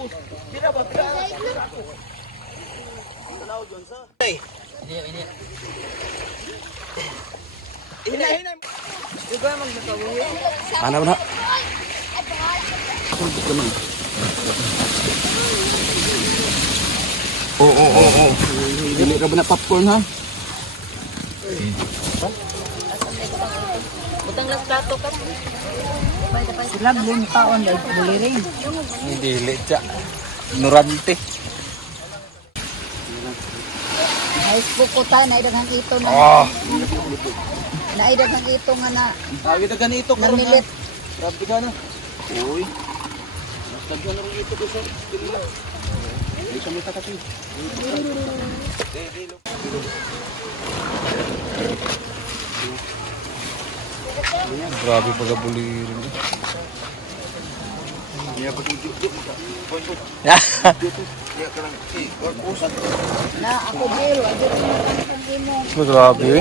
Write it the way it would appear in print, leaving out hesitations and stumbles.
Ano na? Oo. Dili ka ba na popcorn ha? Butang lang plato ka. Sila buong taon dahil buli rin. Dili siya. Nurante. Ay, pukuta, naidaghang ito na. Naidaghang ito nga na. Tawid na ganito karon na. Namilit. Grabe ka na. Uy. Tagyan na rin ito ko sa dili. Hindi siya may takati. Grabe pagabuli rin. Iya pagtujuk. Ya karang Na ako Jill, adto mo. Grabe.